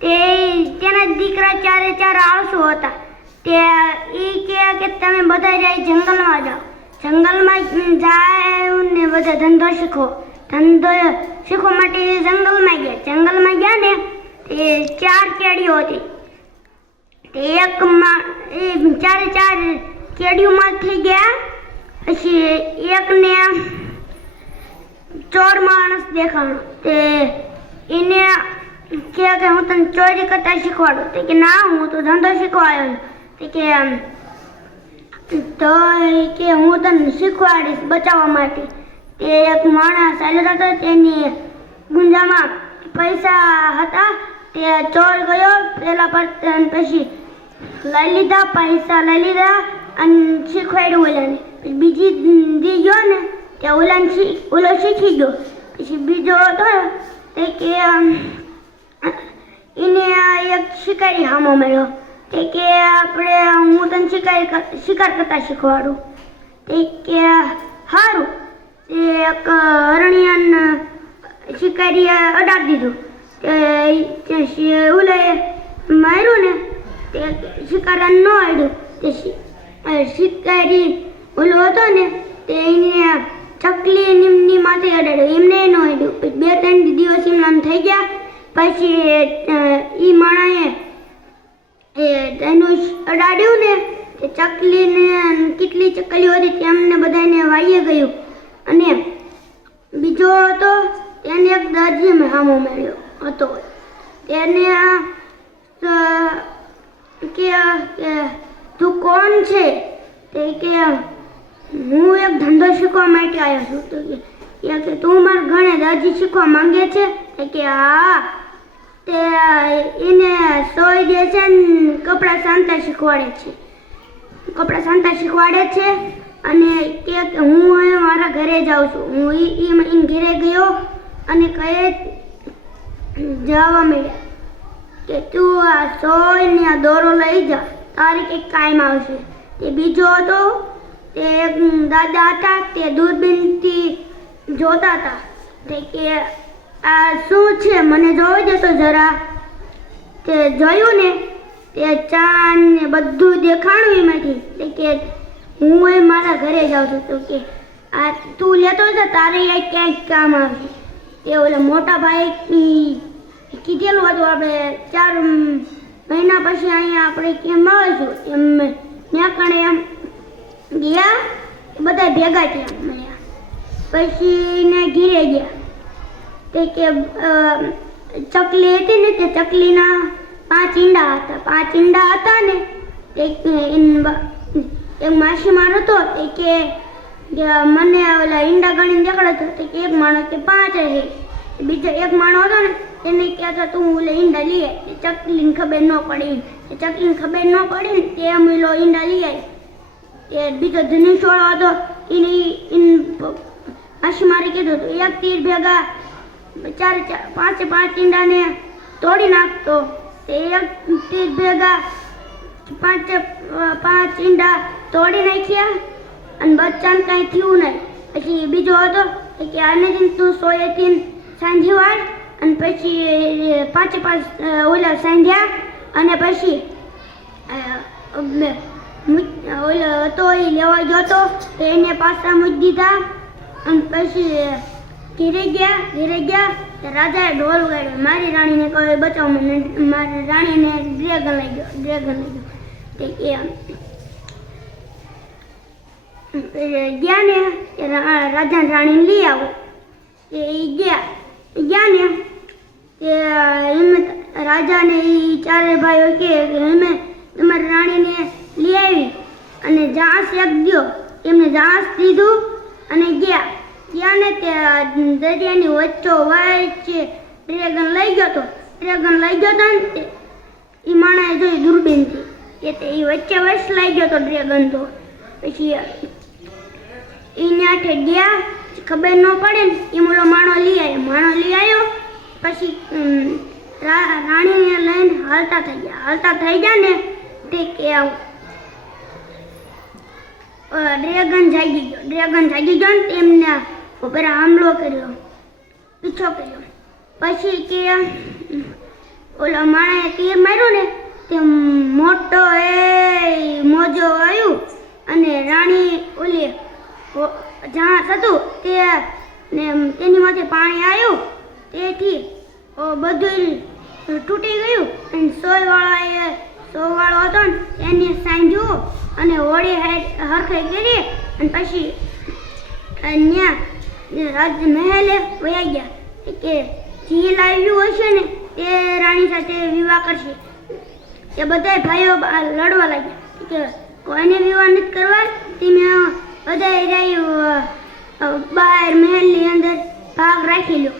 તે તેના દીકરા ચારે ચાર આળસુ હતા. તે એ કહે કે તમે બધા જાય જંગલમાં જાઓ. જંગલમાં જાય ને બધા ધંધો શીખો. ધંધો શીખવા માટે જંગલમાં ગયા. જંગલમાં ગયા ને તે ચાર કેડીઓ હતી. તે એકમાં એ ચારે ચાર કેડીઓમાંથી ગયા. પછી એકને ચોર માણસ દેખાણો. તે એને કે કે હું તને ચોરી કરતા શીખવાડું. તે કે ના, હું તો ધંધો શીખવા આવ્યો છું. તે કે તો કે હું તને શીખવાડીશ બચાવવા માટે. તે એક માણસ ચાલ્યો હતો, તેની ગુંજામાં પૈસા હતા. તે ચોર ગયો, પેલા પર પછી લઈ લીધા, પૈસા લઈ લીધા અને શીખવાડ્યું ઓલાને. બીજી દી ગયો ને તે ઓલાને ઓલો શીખી ગયો. પછી બીજો હતો, તે કે એને આ એક શિકારી હામો મળ્યો. તે કે આપણે હું તને શિકારી શિકાર કરતા શીખવાડું. તે કે સારું તે એક હરણિયાન શિકારીએ અડાડી દીધું. તે ઓલે માર્યું ને, તે શિકાર ન અડ્યું તે શિકારી ઓલો હતો ને, તે એને ચકલી નિમની માથે અડાડ્યો. એમને ન અડ્યું બે ત્રણ દિવસ એમના થઈ ગયા. પછી એ માણાએ ધનુષ અડાડ્યું ને તે ચકલીને, કેટલી ચકલીઓ હતી તેમને બધાને વાઈએ ગયું. અને બીજો હતો તેને એક દરજી સામો મળ્યો હતો. તેને કે તું કોણ છે? તે કે, હું એક ધંધો શીખવા માટે આવ્યો છું. તો કે, તું મારા ઘણે દરજી શીખવા માંગે છે? કે હા તે એને સોય દે છે ને કપડાં સાંતા શીખવાડે છે. કપડાં સાંતા શીખવાડે છે અને કે હું મારા ઘરે જાઉં છું. હું ઈ ઈ ઘરે ગયો અને કહે જવા મળ્યા. કે તું આ સોય ને આ દોરો લઈ જા. તારે કંઈક કાયમ આવશે. તે બીજો હતો. તે એક દાદા હતા. તે દૂરબીનથી જોતા હતા. તે કે આ શું છે? મને જોઈ દેતો જરા. તે જોયું ને? તે ચાંદ ને બધું દેખાણું એમાંથી. તે કે હું એ મારા ઘરે જાઉં છું. તો કે, આ તું લેતો છે તારે એ ક્યાંક કામ આવશે તે ઓલા મોટા ભાઈ કીધેલું હતું આપણે ચાર મહિના પછી અહીંયા આપણે કેમ આવીશું? એમ ત્યાં કણે એમ ગયા બધા ભેગા થયા. મળ્યા પછી ને ઘીરે ગયા. તે કે ચકલી હતી ને તે ચકલીના પાંચ ઈંડા હતા. પાંચ ઈંડા હતા ને તે એક એન મારો હતો, તે કે મને ઓલા ઈંડા ગણીને દેખાડતો તે કે એક માણસ કે પાંચ હે. બીજો એક માણસ હતો ને એને કહેતો તું ઓલે ઈંડા લઈ આવી ચકલીને ખબર ન પડી. ચકલીને ખબર ન પડી ને તે અમે લો ઈંડા લઈ આવી એ બીજો ધનુષવાળો હતો, એને એને માછીમારે કીધું હતું, એક તીર ભેગા ચાર પાંચે પાંચ ઈંડાને તોડી નાખતો. તે એક ભેગા પાંચે પાંચ ઈંડા તોડી નાખ્યા અને બચ્ચાને કાંઈ થયું નહીં. પછી બીજો હતો કે, આને તું સોએથી સાંજી વાળ અને પછી પાંચે પાંચ ઓલા સાંધ્યા અને પછી ઓલો હતો એ લેવા ગયો હતો એને પાછા મૂકી દીધા. અને પછી ઘેરે ગયા ઘેરે ગયા રાજાએ ઢોલ વગાડ્યો. મારી રાણીને કહે બચાવો મને. મારી રાણીને ડ્રેગન લઈ ગયો ડ્રેગન લઈ ગયો. તે એ ગયા ને રાજા રાણીને લઈ આવો. એ ગયા ગયા ને કે હિંમત, રાજાને એ ચારે ભાઈઓ કે હિમે તમારી રાણીને લઈ આવી. અને જહાજ એક ગયો. એમને જહાજ લીધું અને ગયા. ગયા ને તે દરિયાની વચ્ચો વચ્ચે ડ્રેગન લઈ ગયો તો ડ્રેગન લઈ ગયો તો ને એ માણસે જોઈ દૂરબીનથી, કે તે એ વચ્ચે વર્ષ લઈ ગયો તો ડ્રેગન તો. પછી એને આઠે ગયા, ખબર ન પડે ને એ મોટો માણો લઈ આવ્યો માણો લઈ આવ્યો પછી રાણીને લઈને હાલતા થઈ ગયા. હાલતા થઈ ગયા ને, તે કે ડ્રેગન જાગી ગયો. ડ્રેગન જાગી ગયો ને તેમને ઉપર હુમલો કર્યો, પીછો કર્યો. પછી કે, ઓલા માણે તીર માર્યું ને તે મોટો એ મોજો આવ્યું અને રાણી ઓલી જ્યાં હતું તે ને તેની માથે પાણી આવ્યું. તેથી બધું તૂટી ગયું અને સોય વાળા એ સો વાળો હતો ને, એને સાંજ્યું અને હોળી હારે હરખાઈ કરી અને પછી ત્યાં રાજ મહેલે વયા ગયા. કે જે લાવ્યું હશે ને તે રાણી સાથે વિવાહ કરશે. તે બધાય ભાઈઓ લડવા લાગ્યા. કે કોઈને વિવાહ નથી કરવા? તેમે બધાય રહ્યું બહાર મહેલની અંદર ભાગ રાખી લ્યો.